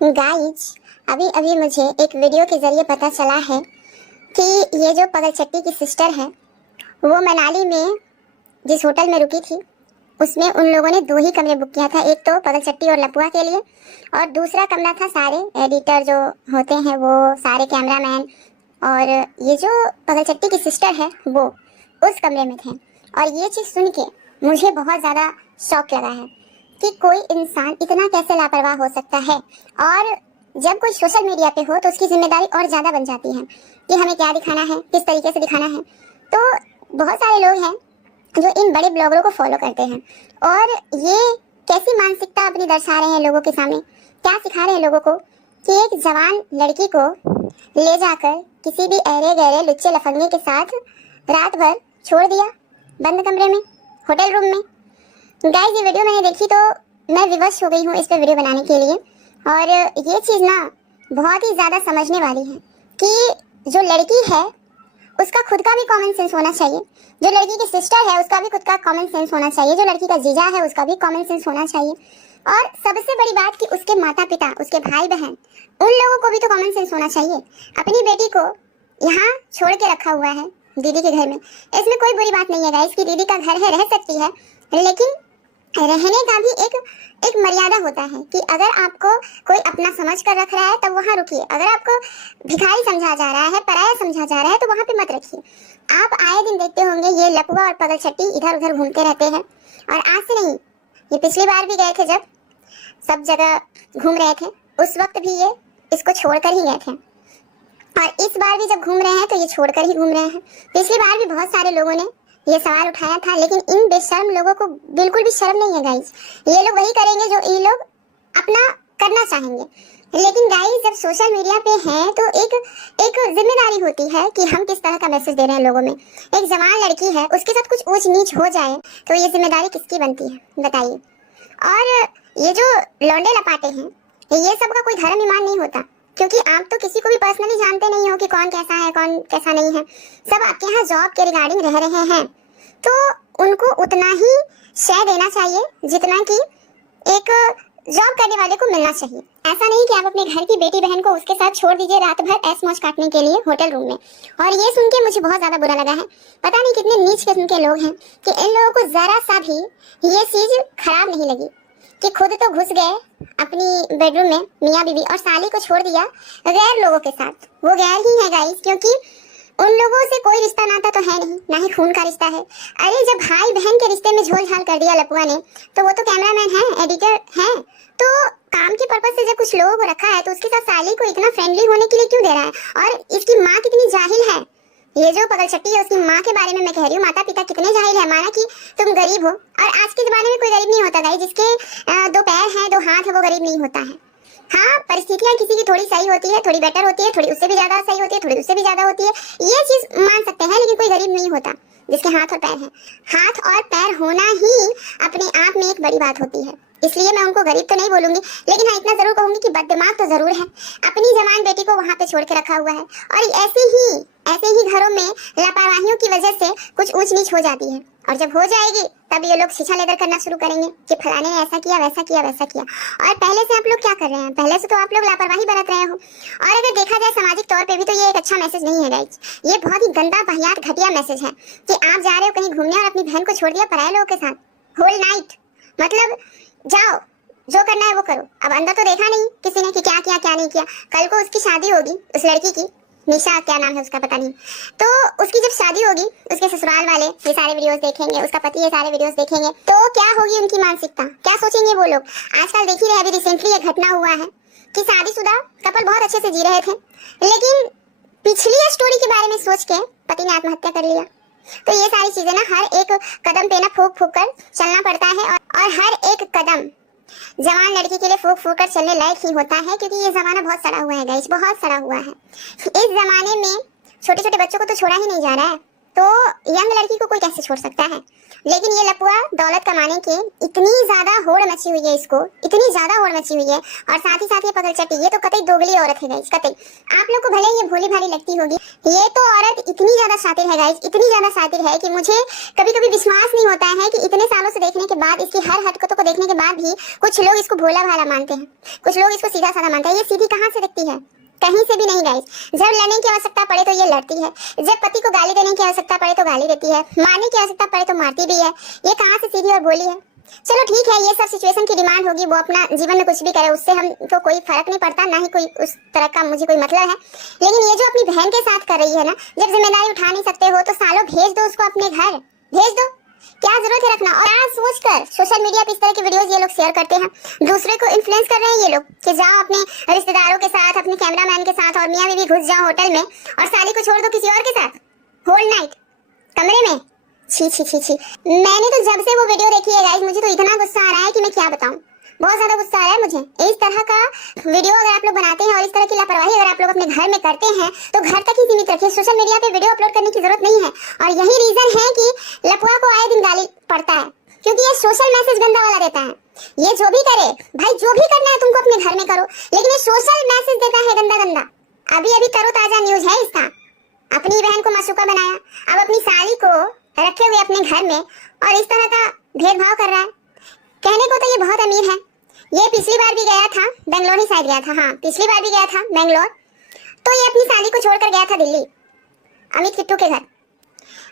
Guys, अभी अभी मुझे एक वीडियो के जरिए पता चला है कि ये जो पगलचट्टी की सिस्टर है वो मनाली में जिस होटल में रुकी थी उसमें उन लोगों ने 2 ही कमरे बुक किया था। एक तो पगलचट्टी और लपुआ के लिए और दूसरा कमरा था सारे एडिटर जो होते हैं, वो सारे कैमरामैन और ये जो पगलचट्टी की सिस्टर है वो उस कमरे में थे। और ये चीज़ सुन के मुझे बहुत ज़्यादा शौक लगा है कि कोई इंसान इतना कैसे लापरवाह हो सकता है। और जब कोई सोशल मीडिया पे हो तो उसकी जिम्मेदारी और ज़्यादा बन जाती है कि हमें क्या दिखाना है, किस तरीके से दिखाना है। तो बहुत सारे लोग हैं जो इन बड़े ब्लॉगरों को फॉलो करते हैं और ये कैसी मानसिकता अपनी दर्शा रहे हैं लोगों के सामने, क्या सिखा रहे हैं लोगों को कि एक जवान लड़की को ले जाकर किसी भी अहरे गहरे लुच्चे लफंगे के साथ रात भर छोड़ दिया बंद कमरे में, होटल रूम में। गाइस, ये वीडियो मैंने देखी तो मैं विवश हो गई हूँ इस पे वीडियो बनाने के लिए। और ये चीज़ ना बहुत ही ज़्यादा समझने वाली है कि जो लड़की है उसका खुद का भी कॉमन सेंस होना चाहिए, जो लड़की की सिस्टर है उसका भी खुद का कॉमन सेंस होना चाहिए, जो लड़की का जीजा है उसका भी कॉमन सेंस होना चाहिए। और सबसे बड़ी बात कि उसके माता पिता, उसके भाई बहन, उन लोगों को भी तो कॉमन सेंस होना चाहिए। अपनी बेटी को यहाँ छोड़ के रखा हुआ है दीदी के घर में, इसमें कोई बुरी बात नहीं है गाइस कि दीदी का घर है, रह सकती है, लेकिन रहने का भी एक मर्यादा होता है कि अगर आपको कोई अपना समझ कर रख रहा है तब वहाँ रुकिए। अगर आपको भिखारी समझा जा रहा है, पराया समझा जा रहा है, तो वहाँ पे मत रखिए। आप आए दिन देखते होंगे ये लपुआ और पगलचट्टी इधर उधर घूमते रहते हैं। और आज से नहीं, ये पिछली बार भी गए थे जब सब जगह घूम रहे थे, उस वक्त भी ये इसको छोड़कर ही गए थे। और इस बार भी जब घूम रहे हैं तो ये छोड़कर ही घूम रहे हैं। पिछली बार भी बहुत सारे लोगों ने ये सवाल उठाया था, लेकिन इन बेशर्म लोगों को बिल्कुल भी शर्म नहीं है गाइस। ये लोग वही करेंगे जो ये लोग अपना करना चाहेंगे। लेकिन गाइस, जब सोशल मीडिया पे हैं तो एक जिम्मेदारी होती है कि हम किस तरह का मैसेज दे रहे हैं लोगों में। एक जवान लड़की है, उसके साथ कुछ ऊंच नीच हो जाए तो ये जिम्मेदारी किसकी बनती है बताइए। और ये जो लौंडे लपाटे हैं, ये सब का कोई धर्म ईमान नहीं होता, क्योंकि आप तो किसी को भी पर्सनली जानते नहीं हो कि कौन कैसा है कौन कैसा नहीं है। सब आपके यहाँ जॉब के रिगार्डिंग रह रहे हैं तो उनको उतना ही शेयर देना चाहिए जितना कि एक जॉब करने वाले को मिलना चाहिए। ऐसा नहीं कि आप अपने घर की बेटी बहन को उसके साथ छोड़ दीजिए रात भर ऐश मौज काटने के लिए होटल रूम में। और ये सुन के मुझे बहुत ज़्यादा बुरा लगा है। पता नहीं कितने नीच किस्म के लोग हैं कि इन लोगों को ज़रा सा भी ये चीज़ खराब नहीं लगी कि खुद तो घुस गए अपनी बेडरूम में मियाँ बीवी और साली को छोड़ दिया गैर लोगों के साथ। वो गैर ही है गाइस, क्योंकि उन लोगों से कोई रिश्ता नाता तो है नहीं, ना ही खून का रिश्ता है। अरे जब भाई बहन के रिश्ते में झोल झाल कर दिया लपुआ ने, तो वो तो कैमरामैन है, एडिटर है, तो काम के पर्पज से जब कुछ लोगों को रखा है तो उसके साथ साली को इतना फ्रेंडली होने के लिए क्यों दे रहा है। और इसकी माँ कितनी जाहिल है, ये जो पगलचट्टी है उसकी माँ के बारे में मैं कह रही हूँ, माता पिता कितने जाहिल है। माना कि तुम गरीब हो, और आज के जमाने में कोई गरीब नहीं होता गाइस, जिसके 2 पैर हैं 2 हाथ है वो गरीब नहीं होता है। हाँ, परिस्थितियाँ किसी की थोड़ी सही होती है, थोड़ी बेटर होती है, थोड़ी उससे भी ज्यादा सही होती है, थोड़ी उससे भी ज्यादा होती है, ये चीज मान सकते हैं, लेकिन कोई गरीब नहीं होता जिसके हाथ और पैर हैं। हाथ और पैर होना ही अपने आप में एक बड़ी बात होती है, इसलिए मैं उनको गरीब तो नहीं बोलूंगी, लेकिन हाँ इतना जरूर कहूंगी कि बददिमाग तो जरूर है। अपनी जवान बेटी को वहां पे छोड़ के रखा हुआ है और ऐसे ही घरों में लापरवाहियों की वजह से कुछ ऊंच नीच हो जाती है। और जब हो जाएगी तब ये लोग शिक्षा लेकर करना शुरू करेंगे कि फलाने ने ऐसा किया वैसा किया वैसा किया। और पहले से आप लोग क्या कर रहे हैं, पहले से तो आप लोग लापरवाही बरत रहे हो। और अगर देखा जाए सामाजिक तौर पे भी तो ये एक अच्छा मैसेज नहीं है गाइस, ये बहुत ही गंदा वाहियात घटिया मैसेज है कि आप जा रहे हो कहीं घूमने और अपनी बहन को छोड़ दिया पराये लोगों के साथ होल नाइट। मतलब जाओ जो करना है वो करो। अब अंदर तो देखा नहीं किसी ने कि क्या किया क्या नहीं किया। कल को उसकी शादी होगी, उस लड़की की, निशा क्या नाम है उसका पता नहीं, तो उसकी जब शादी होगी उसके ससुराल वाले ये सारे वीडियोस देखेंगे, उसका पति ये सारे वीडियोस देखेंगे, तो क्या होगी उनकी मानसिकता, क्या सोचेंगे वो लोग। आजकल देख ही रहे, अभी रिसेंटली एक घटना हुआ है कि शादीशुदा कपल बहुत अच्छे से जी रहे थे, लेकिन पिछली स्टोरी के बारे में सोच के पति ने आत्महत्या कर लिया। तो ये सारी चीजें ना हर एक कदम पे ना फूक फूक कर चलना पड़ता है, और हर एक कदम जवान लड़की के लिए फूक फूक कर चलने लायक ही होता है, क्योंकि ये जमाना बहुत सड़ा हुआ है गाइस, बहुत सड़ा हुआ है। इस जमाने में छोटे छोटे बच्चों को तो छोड़ा ही नहीं जा रहा है, तो यंग लड़की को कोई कैसे छोड़ सकता है। लेकिन ये लपुआ दौलत कमाने के इतनी ज्यादा होड़ मची हुई है, इसको इतनी ज्यादा होड़ मची हुई है। और साथ ही साथ ये पगलचट्टी, ये तो कतई दोगली औरत है गाइस, कतई। आप लोग को भले ये भोली भाली लगती होगी, ये तो औरत इतनी ज्यादा शातिर है गाइस, इतनी ज्यादा शातिर है कि मुझे कभी कभी विश्वास नहीं होता है कि इतने सालों से देखने के बाद, इसकी हर हरकतों को देखने के बाद भी कुछ लोग इसको भोला भाला मानते हैं, कुछ लोग इसको सीधा साधा मानते हैं। ये सीधी कहाँ से दिखती है? कहीं से भी नहीं गाइस। जब लड़ने की आवश्यकता पड़े तो ये लड़ती है, जब पति को गाली देने की आवश्यकता पड़े तो गाली देती है, मारने की आवश्यकता पड़े तो मारती भी है। ये कहाँ से सीधी और भोली है? चलो ठीक है, ये सब सिचुएशन की डिमांड होगी, वो अपना जीवन में कुछ भी करे, उससे हमको कोई फर्क नहीं पड़ता, ना ही कोई उस तरह का मुझे कोई मतलब है। लेकिन ये जो अपनी बहन के साथ कर रही है ना, जब जिम्मेदारी उठा नहीं सकते हो तो सालों भेज दो उसको अपने घर, भेज दो, क्या जरूरत है रखना। और क्या सोचकर सोशल मीडिया पे इस तरह की वीडियोस ये लोग शेयर करते हैं, दूसरे को इन्फ्लुएंस कर रहे हैं ये लोग कि जाओ अपने रिश्तेदारों के साथ, अपने कैमरामैन के साथ और मियां बीवी घुस जाओ होटल में और साली को छोड़ दो किसी और के साथ होल नाइट कमरे में। छी छी छी छी। मैंने तो जब से वो वीडियो देखी है गाइस, मुझे तो इतना गुस्सा आ रहा है कि मैं क्या बताऊं, बहुत ज्यादा गुस्सा आ रहा है मुझे। इस तरह का वीडियो अगर आप लोग बनाते हैं और इस तरह की लापरवाही अगर आप लोग अपने घर में करते हैं तो घर तक ही सीमित रखिए, सोशल मीडिया पे वीडियो अपलोड करने की जरूरत नहीं है। और यही रीजन है कि लपुआ को आए दिन गाली पड़ता है, क्योंकि ये सोशल मैसेज गंदा वाला देता है। ये जो भी करे भाई, जो भी करना है तुमको अपने घर में करो, लेकिन ये सोशल मैसेज देता है गंदा गंदा। अभी अभी तरोताजा न्यूज है इसका, अपनी बहन को मासूका बनाया, अब अपनी साली को रखे हुए अपने घर में और इस तरह का भेदभाव कर रहा है। कहने को तो ये बहुत अमीर है, ये पिछली बार भी गया था बेंगलोर ही शायद गया था, हाँ पिछली बार भी गया था बेंगलोर, तो ये अपनी साली को छोड़कर गया था दिल्ली अमित किट्टू के घर।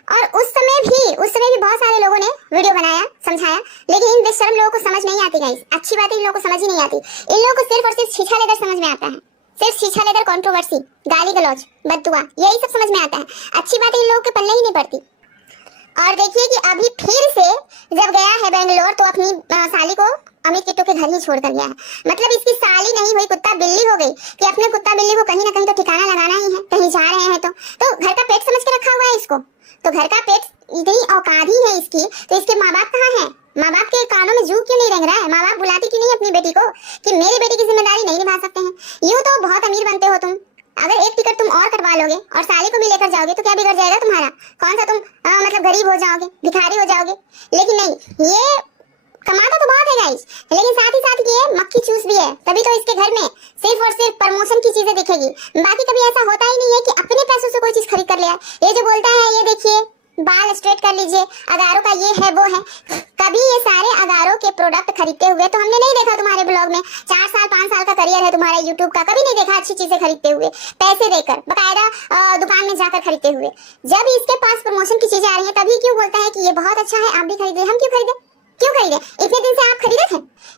और उस समय भी बहुत सारे लोगों ने वीडियो बनाया, समझाया, लेकिन इन बेशर्म लोगों को समझ नहीं आती गाइस। अच्छी बात है, इन लोगों को समझ ही नहीं आती। इन लोगों को सिर्फ और सिर्फ छीछा लेकर समझ में आता है, सिर्फ छीछा लेकर कंट्रोवर्सी, गाली गलौज, बददुआ, यही सब समझ में आता है। अच्छी बात इन लोगों के पल्ले ही नहीं पड़ती। और देखिए कि अभी फिर से जब गया है बेंगलोर तो अपनी साली को अमित किट्टू के घर ही छोड़ कर गया है। मतलब इसकी साली नहीं हुई, कुत्ता बिल्ली हो गई कि अपने कुत्ता बिल्ली को कहीं ना कहीं तो ठिकाना लगाना ही है, कहीं जा रहे हैं तो घर का पेट समझ के रखा हुआ है इसको। तो घर का पेट इतनी औकात ही है इसकी, तो इसके माँ बाप कहाँ हैं? माँ बाप के कानों में जू क्यों नहीं रंग रहा है? माँ बाप बुलाती क्यों नहीं अपनी बेटी को कि मेरी बेटी की जिम्मेदारी नहीं निभा सकते हैं? यूँ तो बहुत अमीर बनते हो तुम, अगर एक टिकट तुम और कटवा लोगे और साली को भी लेकर जाओगे तो क्या बिगड़ जाएगा तुम्हारा? कौन सा तुम मतलब गरीब हो जाओगे, भिखारी हो जाओगे? लेकिन नहीं, ये कमाता तो बहुत है गाइस, लेकिन साथ ही साथ ये मक्खी चूस भी है, तभी तो इसके घर में सिर्फ और सिर्फ प्रमोशन की चीजें दिखेगी। बाकी कभी ऐसा होता ही नहीं है कि अपने पैसों से कोई चीज खरीद कर ले आए। ये जो बोलता है ये देखिए बाल स्ट्रेट कर लीजिए, अगारों का ये है वो है, कभी ये सारे अगारों के प्रोडक्ट खरीदते हुए तो हमने नहीं देखा तुम्हारे ब्लॉग में। 4 साल 5 साल का करियर है तुम्हारा यूट्यूब का, कभी नहीं देखा अच्छी चीजें खरीदते हुए, पैसे देकर बकायदा दुकान में जाकर खरीदते हुए। जब इसके पास प्रमोशन की चीजें आ रही है तभी क्यों बोलता है कि ये बहुत अच्छा है, आप भी खरीदे। हम क्यों खरीदे? क्यों खरीदे? इतने दिन से आप खरीदे थे,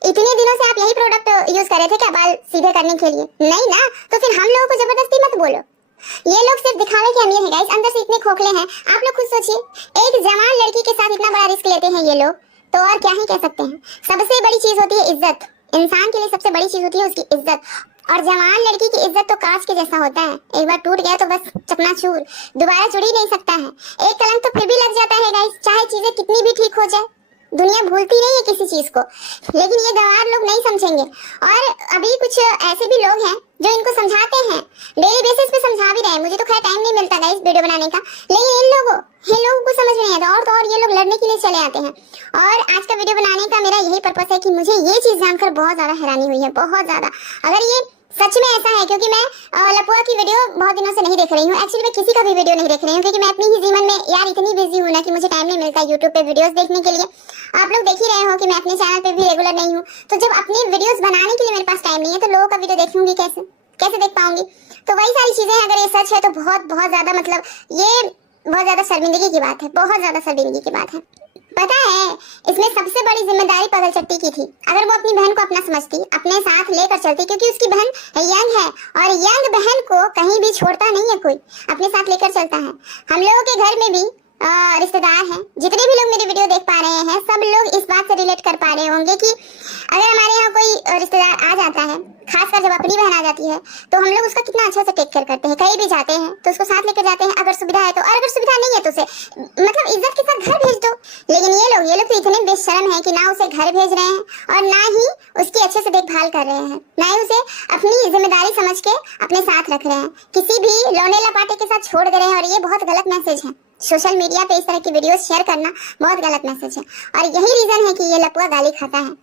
इतने दिनों से आप यही प्रोडक्ट यूज कर रहे थे क्या बाल सीधे करने के लिए? नहीं ना, तो फिर हम लोगों को जबरदस्ती मत बोलो। ये लोग सिर्फ दिखावे के अमीर हैं गाइस, अंदर से इतने खोखले हैं। आप लोग खुद सोचिए, एक जवान लड़की के साथ इतना बड़ा रिस्क लेते हैं ये लोग, तो और क्या ही कह सकते हैं। सबसे बड़ी चीज होती है इज्जत, इंसान के लिए सबसे बड़ी चीज होती है उसकी इज्जत। और जवान लड़की की इज्जत तो कांच के जैसा होता है, एक बार टूट गया तो बस चकनाचूर, दोबारा जुड़ ही नहीं सकता है। एक कलंक तो फिर भी लग जाता है गाइस, चाहे चीजें कितनी भी ठीक हो जाए, दुनिया भूलती नहीं है किसी चीज को, लेकिन ये गंवार लोग नहीं समझेंगे। और अभी कुछ ऐसे भी लोग हैं जो इनको समझाते हैं, डेली बेसिस पे समझा भी रहे हैं। मुझे तो खैर टाइम नहीं मिलता गाइस वीडियो बनाने का, लेकिन इन लोगों को समझ में नहीं आता, और तो और ये लोग लड़ने के लिए चले आते हैं। और आज का वीडियो बनाने का मेरा यही पर्पस है कि मुझे ये चीज जानकर बहुत ज्यादा हैरानी हुई है, बहुत ज्यादा। अगर ये सच में ऐसा है, क्योंकि मैं लपुआ की वीडियो बहुत दिनों से नहीं देख रही हूँ, एक्चुअली मैं किसी का भी वीडियो नहीं देख रही हूँ, क्योंकि मैं अपनी ही जीवन में यार इतनी बिजी हूँ ना कि मुझे टाइम नहीं मिलता यूट्यूब पे वीडियोस देखने के लिए। आप लोग देख ही रहे हो कि मैं अपने चैनल पे भी रेगुलर नहीं हूँ, तो जब अपनी वीडियोस बनाने के लिए मेरे पास टाइम नहीं है तो लोगों का वीडियो देखूंगी कैसे देख पाऊंगी? तो वही सारी चीजें अगर ये सच है तो बहुत ज्यादा मतलब ये बहुत ज्यादा शर्मिंदगी की बात है, बहुत ज्यादा शर्मिंदगी की बात है। पता है इसमें सबसे बड़ी जिम्मेदारी पगलचट्टी की थी। अगर वो अपनी बहन को अपना समझती, अपने साथ लेकर चलती, क्योंकि उसकी बहन यंग है और यंग बहन को कहीं भी छोड़ता नहीं है कोई, अपने साथ लेकर चलता है। हम लोगों के घर में भी रिश्तेदार हैं, जितने भी लोग मेरी वीडियो देख पा रहे हैं सब लोग इस बात से रिलेट कर पा रहे होंगे कि अगर हमारे यहाँ कोई रिश्तेदार आ जाता है, खासकर जब अपनी बहन आ जाती है, तो हम लोग उसका कितना अच्छा से टेक केयर करते हैं। कहीं भी जाते हैं तो उसको साथ लेकर जाते हैं अगर सुविधा है तो, और अगर सुविधा नहीं है तो उसे मतलब इज्जत के साथ घर भेज दो। लेकिन ये लोग तो इतने बेशर्म हैं कि ना उसे घर भेज रहे हैं और ना ही उसकी अच्छे से देखभाल कर रहे हैं, ना ही उसे अपनी जिम्मेदारी समझ के अपने साथ रख रहे हैं, किसी भी लौंडे लपाटे के साथ छोड़ दे रहे हैं। और ये बहुत गलत मैसेज है, सोशल मीडिया पे इस तरह की वीडियो शेयर करना बहुत गलत मैसेज है और यही रीजन है कि ये लपुआ गाली खाता है,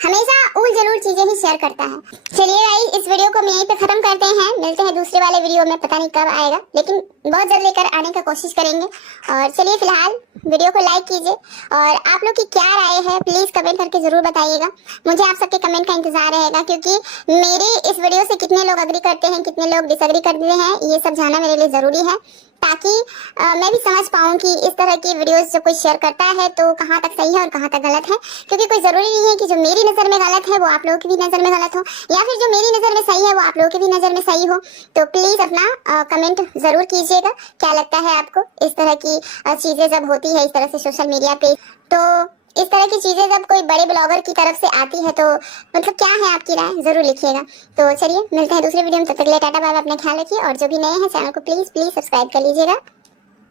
हमेशा उल जरूर चीजें ही शेयर करता है। चलिए गाइस, इस वीडियो को हम यहीं पे खत्म करते हैं, मिलते हैं दूसरे वाले वीडियो में, पता नहीं कब आएगा लेकिन बहुत जल्द लेकर आने का कोशिश करेंगे। और चलिए फिलहाल वीडियो को लाइक कीजिए और आप लोग की क्या राय है प्लीज कमेंट करके जरूर बताइएगा। मुझे आप सबके कमेंट का इंतजार रहेगा क्योंकि मेरे इस वीडियो से कितने लोग अग्री करते हैं, कितने लोग डिसएग्री करते हैं, ये सब जानना मेरे लिए जरूरी है ताकि मैं भी समझ पाऊँ कि इस तरह की वीडियोस जो कोई शेयर करता है तो कहाँ तक सही है और कहाँ तक गलत है। क्योंकि कोई जरूरी नहीं है कि जो मेरी नज़र में गलत है वो आप लोगों की भी नज़र में गलत हो, या फिर जो मेरी नज़र में सही है वो आप लोगों की भी नज़र में सही हो। तो प्लीज़ अपना कमेंट ज़रूर कीजिएगा, क्या लगता है आपको इस तरह की चीज़ें जब होती है इस तरह से सोशल मीडिया पे, तो इस तरह की चीज़ें जब कोई बड़े ब्लॉगर की तरफ से आती है तो मतलब क्या है आपकी राय, ज़रूर लिखिएगा। तो चलिए मिलते हैं दूसरे वीडियो में, तब तक के लिए टाटा बाय बाय, अपना ख्याल रखिए और जो भी नए हैं चैनल को प्लीज़ सब्सक्राइब कर लीजिएगा।